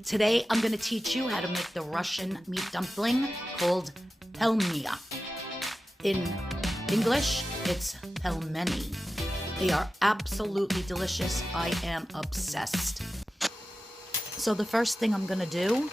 Today I'm going to teach you how to make the Russian meat dumpling called Pelmeni. In English, it's Pelmeni. They are absolutely delicious. I am obsessed. So the first thing I'm going to do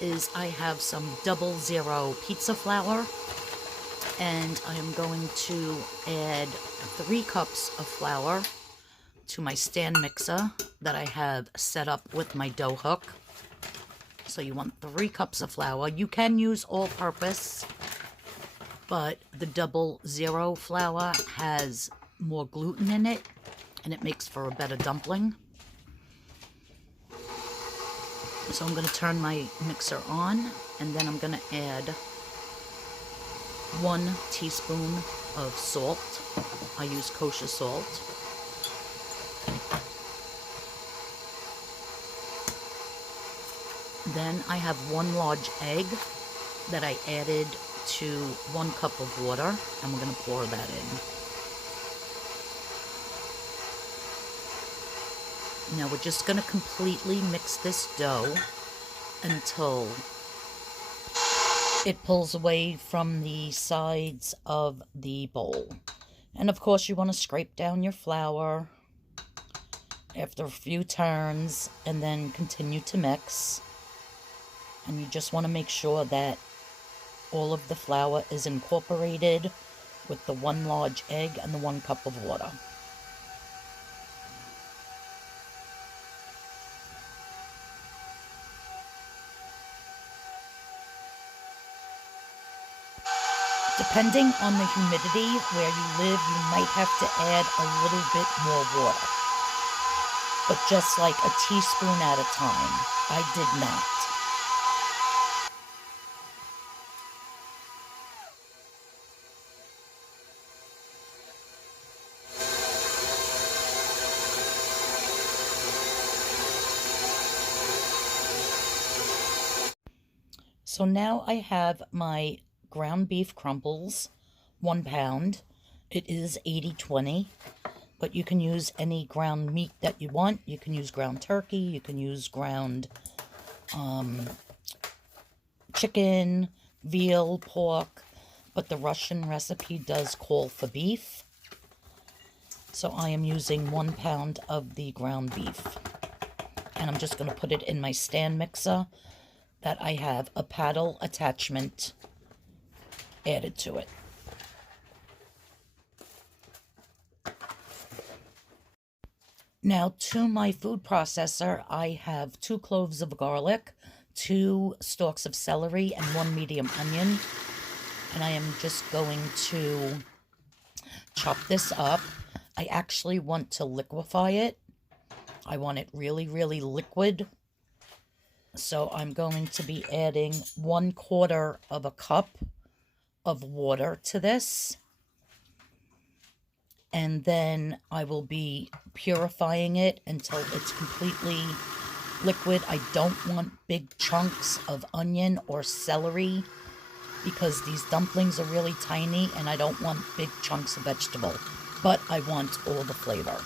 is I have some 00 pizza flour, and I am going to add 3 cups of flour to my stand mixer that I have set up with my dough hook. So you want 3 cups of flour. You can use all-purpose, but the 00 flour has more gluten in it, and it makes for a better dumpling. So I'm going to turn my mixer on, and then I'm going to add 1 teaspoon of salt. I use kosher salt. Then I have 1 large egg that I added to 1 cup of water, and we're going to pour that in. Now we're just going to completely mix this dough until it pulls away from the sides of the bowl. And of course you want to scrape down your flour after a few turns and then continue to mix. And you just want to make sure that all of the flour is incorporated with the 1 large egg and the 1 cup of water. Depending on the humidity where you live, you might have to add a little bit more water. But just like a teaspoon at a time. I did not. So now I have my ground beef crumbles, 1 pound. It is 80/20, but you can use any ground meat that you want. You can use ground turkey, you can use ground chicken, veal, pork, but the Russian recipe does call for beef. So I am using 1 pound of the ground beef. And I'm just going to put it in my stand mixer that I have a paddle attachment added to it. Now to my food processor, I have 2 cloves of garlic, 2 stalks of celery, and 1 medium onion. And I am just going to chop this up. I actually want to liquefy it. I want it really, really liquid. So I'm going to be adding 1/4 of a cup of water to this. And then I will be purifying it until it's completely liquid. I don't want big chunks of onion or celery because these dumplings are really tiny and I don't want big chunks of vegetable, but I want all the flavor.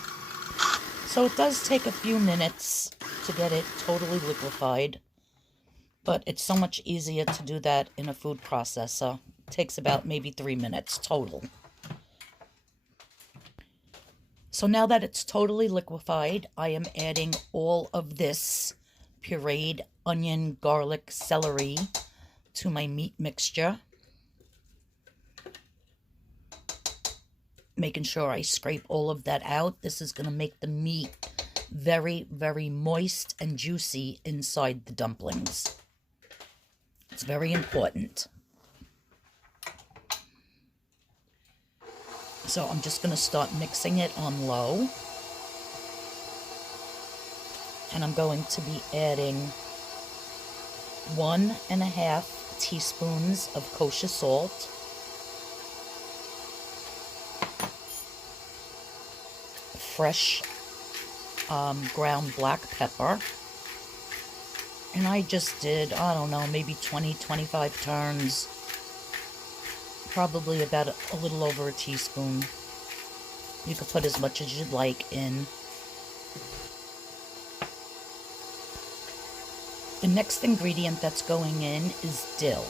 So it does take a few minutes to get it totally liquefied, but it's so much easier to do that in a food processor. It takes about maybe 3 minutes total. So now that it's totally liquefied, I am adding all of this pureed onion, garlic, celery to my meat mixture. Making sure I scrape all of that out. This is going to make the meat very, very moist and juicy inside the dumplings. It's very important. So I'm just going to start mixing it on low. And I'm going to be adding 1½ teaspoons of kosher salt, fresh ground black pepper, and I just did, I don't know, maybe 20-25 turns, probably about a little over a teaspoon. You could put as much as you'd like in. The next ingredient that's going in is dill.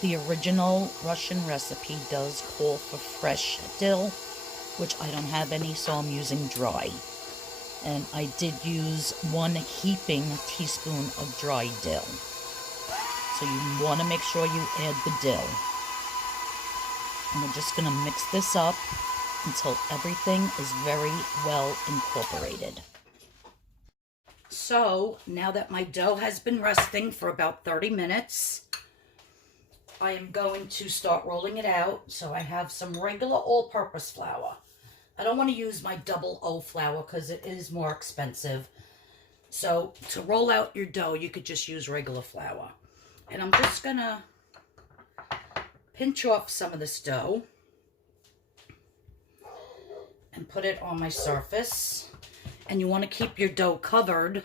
The original Russian recipe does call for fresh dill, which I don't have any, so I'm using dry. And I did use 1 heaping teaspoon of dry dill. So you want to make sure you add the dill. And we're just going to mix this up until everything is very well incorporated. So now that my dough has been resting for about 30 minutes, I am going to start rolling it out. So I have some regular all-purpose flour. I don't want to use my double O flour because it is more expensive. So to roll out your dough, you could just use regular flour. And I'm just going to pinch off some of this dough and put it on my surface. And you want to keep your dough covered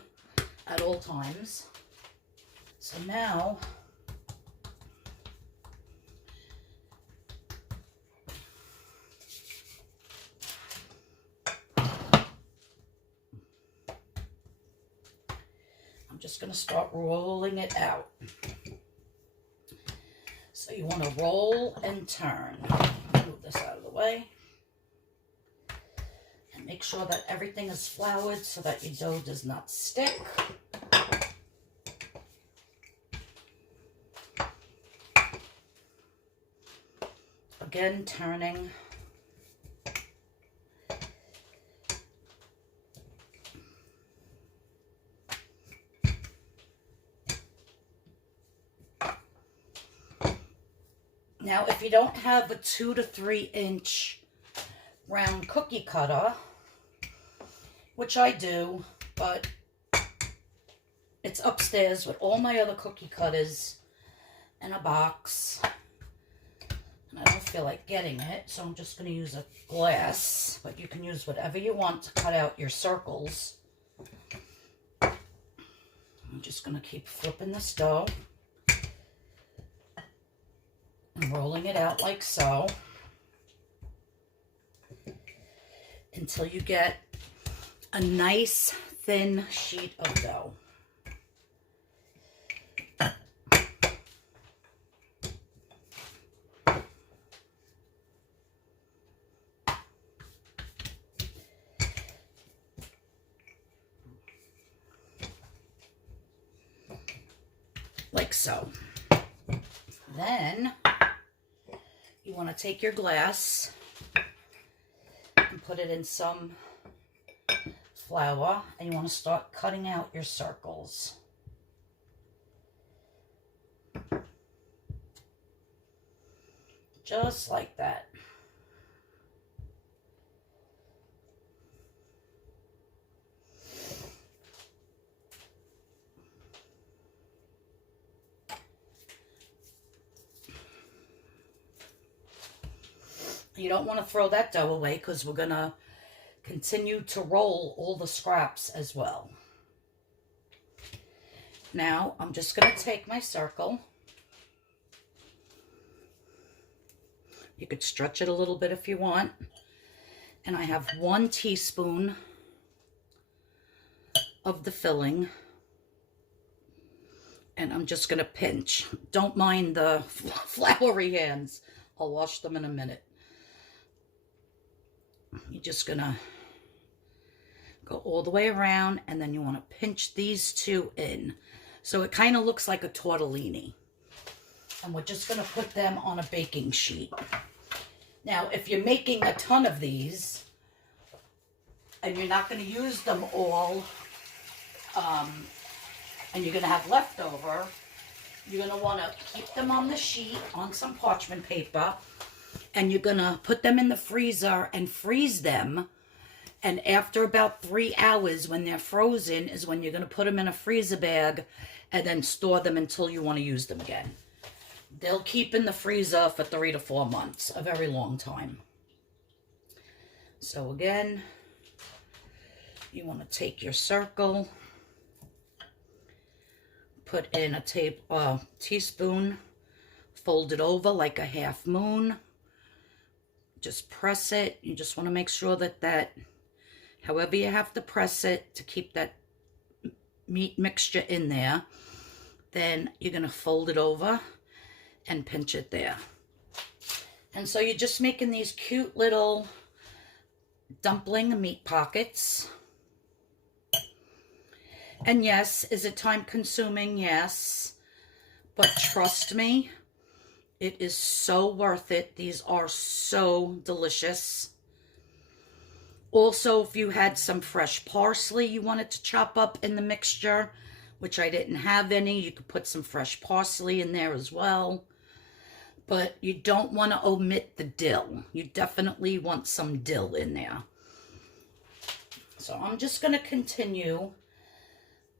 at all times. So now I'm just going to start rolling it out. So you want to roll and turn. Move this out of the way. And make sure that everything is floured so that your dough does not stick. Again, turning. Now, if you don't have a 2 to 3 inch round cookie cutter, which I do, but it's upstairs with all my other cookie cutters in a box, and I don't feel like getting it, so I'm just going to use a glass, but you can use whatever you want to cut out your circles. I'm just going to keep flipping this dough and rolling it out like so until you get a nice thin sheet of dough. Like so. Then you want to take your glass and put it in some flour, and you want to start cutting out your circles. Just like that. You don't want to throw that dough away because we're going to continue to roll all the scraps as well. Now, I'm just going to take my circle. You could stretch it a little bit if you want. And I have 1 teaspoon of the filling. And I'm just going to pinch. Don't mind the floury hands. I'll wash them in a minute. You're just going to go all the way around, and then you want to pinch these 2 in. So it kind of looks like a tortellini. And we're just going to put them on a baking sheet. Now, if you're making a ton of these, and you're not going to use them all, and you're going to have leftover, you're going to want to keep them on the sheet, on some parchment paper, and you're going to put them in the freezer and freeze them. And after about 3 hours, when they're frozen, is when you're going to put them in a freezer bag and then store them until you want to use them again. They'll keep in the freezer for 3 to 4 months, a very long time. So again, you want to take your circle, put in a teaspoon, fold it over like a half moon. Just press it. You just want to make sure that however you have to press it to keep that meat mixture in there, then you're going to fold it over and pinch it there. And so you're just making these cute little dumpling meat pockets. And yes, is it time consuming? Yes. But trust me, it is so worth it. These are so delicious. Also, if you had some fresh parsley you wanted to chop up in the mixture, which I didn't have any, you could put some fresh parsley in there as well. But you don't want to omit the dill. You definitely want some dill in there. So I'm just going to continue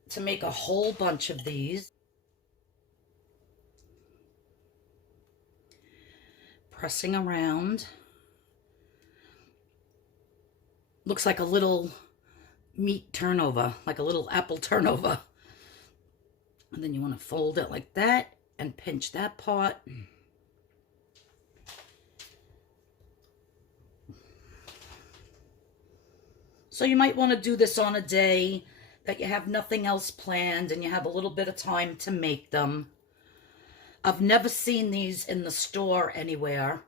to make a whole bunch of these. Pressing around. Looks like a little meat turnover, like a little apple turnover. And then you want to fold it like that and pinch that part. So you might want to do this on a day that you have nothing else planned and you have a little bit of time to make them. I've never seen these in the store anywhere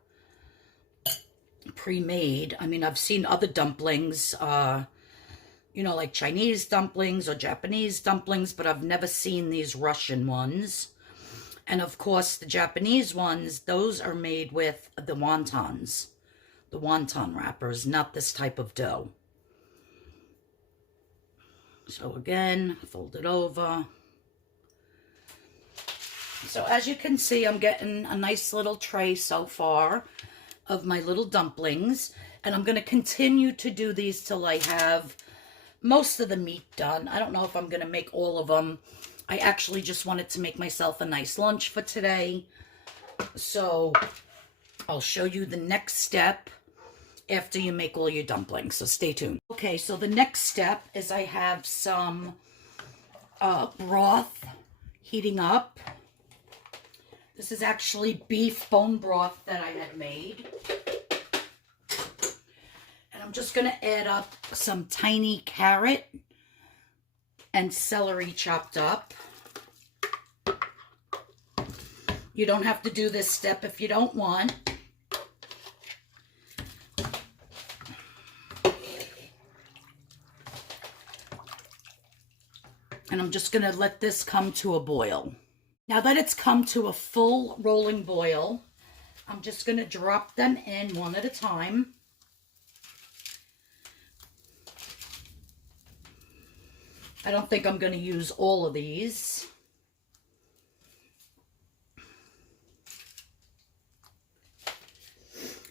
pre-made. I mean, I've seen other dumplings, you know, like Chinese dumplings or Japanese dumplings, but I've never seen these Russian ones. And of course, the Japanese ones, those are made with the wontons, the wonton wrappers, not this type of dough. So again, fold it over. So as you can see, I'm getting a nice little tray so far of my little dumplings. And I'm going to continue to do these till I have most of the meat done. I don't know if I'm going to make all of them. I actually just wanted to make myself a nice lunch for today. So I'll show you the next step after you make all your dumplings. So stay tuned. Okay, so the next step is I have some broth heating up. This is actually beef bone broth that I had made. And I'm just going to add up some tiny carrot and celery chopped up. You don't have to do this step if you don't want. And I'm just going to let this come to a boil. Now that it's come to a full rolling boil, I'm just going to drop them in one at a time. I don't think I'm going to use all of these.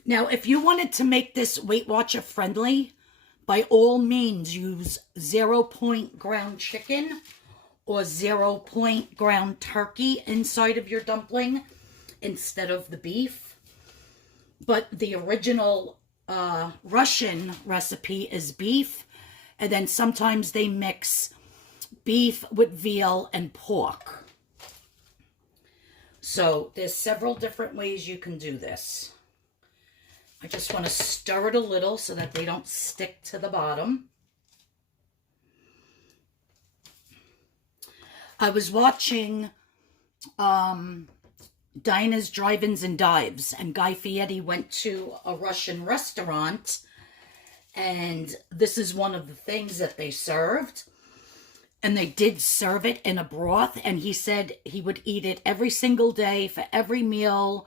Now, if you wanted to make this Weight Watcher friendly, by all means use 0 point ground chicken or 0 point ground turkey inside of your dumpling instead of the beef. But the original Russian recipe is beef, and then sometimes they mix beef with veal and pork. So there's several different ways you can do this. I just want to stir it a little so that they don't stick to the bottom. I was watching Dinah's Drive-Ins and Dives, and Guy Fieri went to a Russian restaurant, and this is one of the things that they served. And they did serve it in a broth, and he said he would eat it every single day for every meal,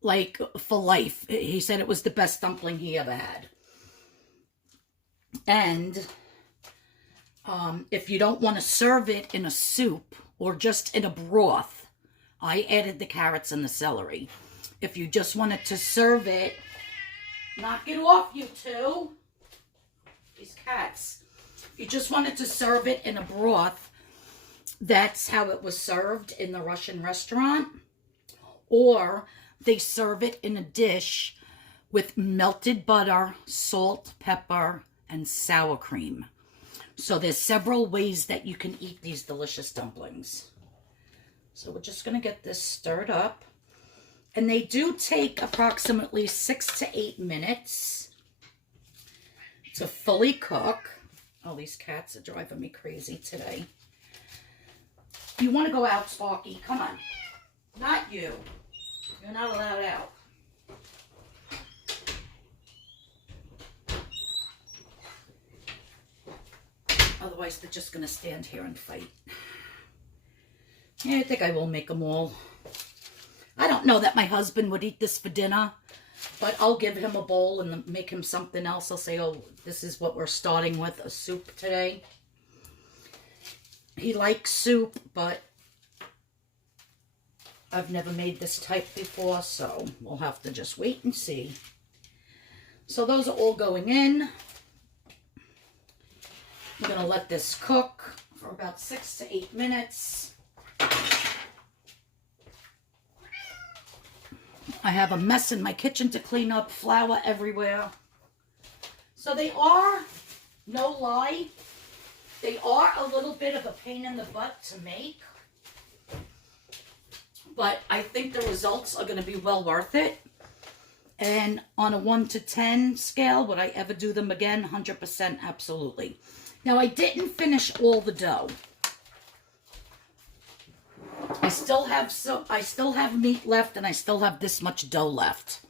like for life. He said it was the best dumpling he ever had. And if you don't want to serve it in a soup or just in a broth, I added the carrots and the celery. If you just wanted to serve it, knock it off, you two. These cats. If you just wanted to serve it in a broth, that's how it was served in the Russian restaurant. Or they serve it in a dish with melted butter, salt, pepper, and sour cream. So there's several ways that you can eat these delicious dumplings. So we're just going to get this stirred up. And they do take approximately 6 to 8 minutes to fully cook. Oh, these cats are driving me crazy today. You want to go out, Sparky. Come on. Not you. You're not allowed out. Otherwise, they're just going to stand here and fight. Yeah, I think I will make them all. I don't know that my husband would eat this for dinner, but I'll give him a bowl and make him something else. I'll say, oh, this is what we're starting with, a soup today. He likes soup, but I've never made this type before, so we'll have to just wait and see. So those are all going in. I'm going to let this cook for about 6 to 8 minutes. I have a mess in my kitchen to clean up, flour everywhere. So they are, no lie, they are a little bit of a pain in the butt to make. But I think the results are going to be well worth it. And on a 1 to 10 scale, would I ever do them again? 100% absolutely. Now, I didn't finish all the dough. I still have meat left, and I still have this much dough left.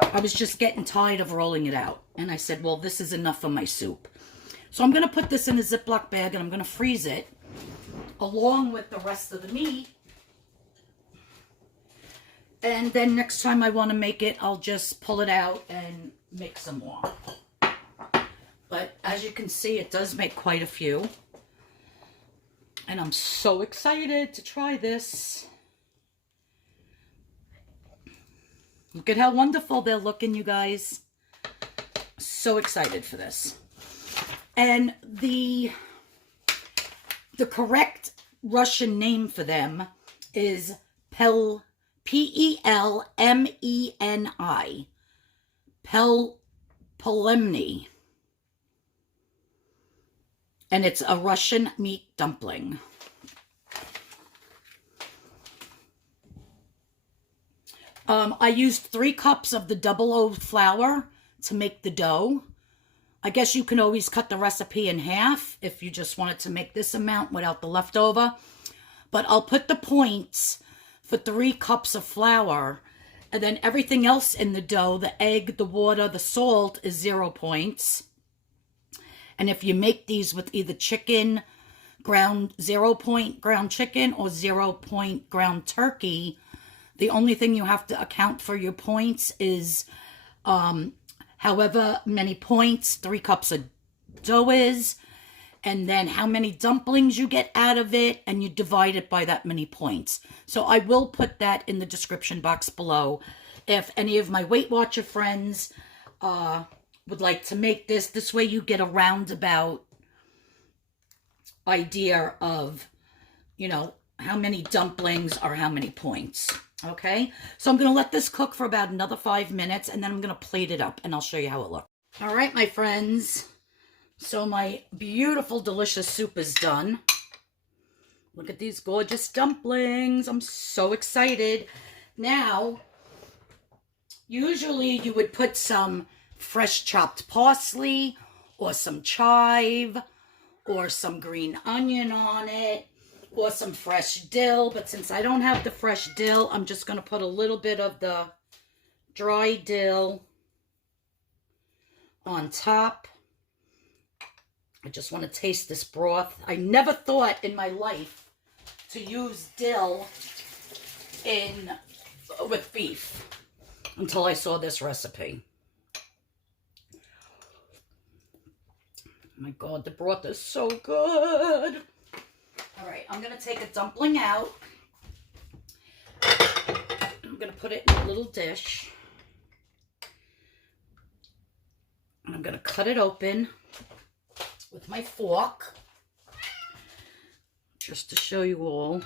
I was just getting tired of rolling it out. And I said, well, this is enough for my soup. So I'm going to put this in a Ziploc bag, and I'm going to freeze it along with the rest of the meat. And then next time I want to make it, I'll just pull it out and make some more. But as you can see, it does make quite a few. And I'm so excited to try this. Look at how wonderful they're looking, you guys. So excited for this. And the correct Russian name for them is Pelmeni. Pelmeni. And it's a Russian meat dumpling. I used 3 cups of the 00 flour to make the dough. I guess you can always cut the recipe in half if you just wanted to make this amount without the leftover. But I'll put the points for 3 cups of flour. And then everything else in the dough, the egg, the water, the salt, is 0 points. And if you make these with either chicken, 0 point ground chicken, or 0 point ground turkey, the only thing you have to account for your points is however many points 3 cups of dough is, and then how many dumplings you get out of it, and you divide it by that many points. So I will put that in the description box below. If any of my Weight Watcher friends would like to make this. This way you get a roundabout idea of, you know, how many dumplings are how many points. Okay, so I'm going to let this cook for about another 5 minutes, and then I'm going to plate it up, and I'll show you how it looks. All right, my friends. So my beautiful, delicious soup is done. Look at these gorgeous dumplings. I'm so excited. Now, usually you would put some fresh chopped parsley or some chive or some green onion on it or some fresh dill, but since I don't have the fresh dill, I'm just going to put a little bit of the dry dill on top. I just want to taste this broth. I never thought in my life to use dill with beef until I saw this recipe. Oh my God, the broth is so good. All right, I'm going to take a dumpling out. I'm going to put it in a little dish. And I'm going to cut it open with my fork, just to show you all.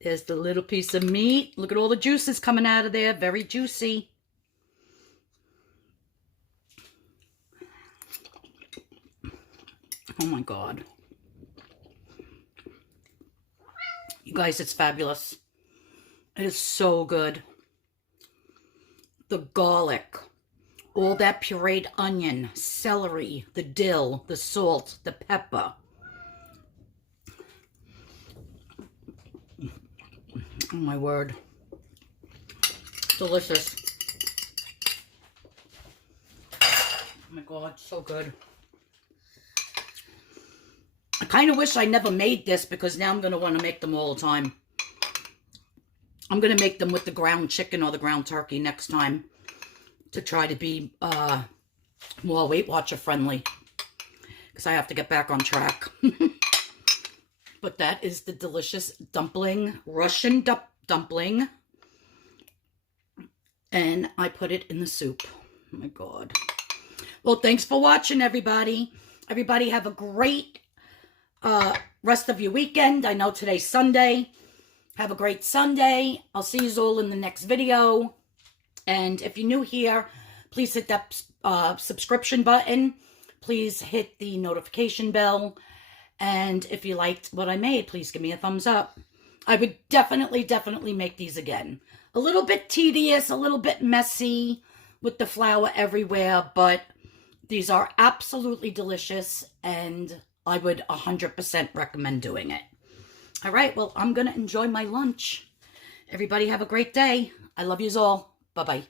There's the little piece of meat. Look at all the juices coming out of there. Very juicy. Oh my God. You guys, it's fabulous. It is so good. The garlic, all that pureed onion, celery, the dill, the salt, the pepper. Oh my word. Delicious. Oh my God, so good. I kind of wish I never made this because now I'm going to want to make them all the time. I'm going to make them with the ground chicken or the ground turkey next time to try to be more Weight Watcher friendly because I have to get back on track. But that is the delicious dumpling, Russian dumpling. And I put it in the soup. Oh my God. Well, thanks for watching, everybody. Everybody have a great rest of your weekend. I know today's Sunday. Have a great Sunday. I'll see you all in the next video. And if you're new here, please hit that subscription button. Please hit the notification bell. And if you liked what I made, please give me a thumbs up. I would definitely make these again. A little bit tedious, a little bit messy with the flour everywhere, but these are absolutely delicious, and I would 100% recommend doing it. All right, well, I'm going to enjoy my lunch. Everybody have a great day. I love yous all. Bye-bye.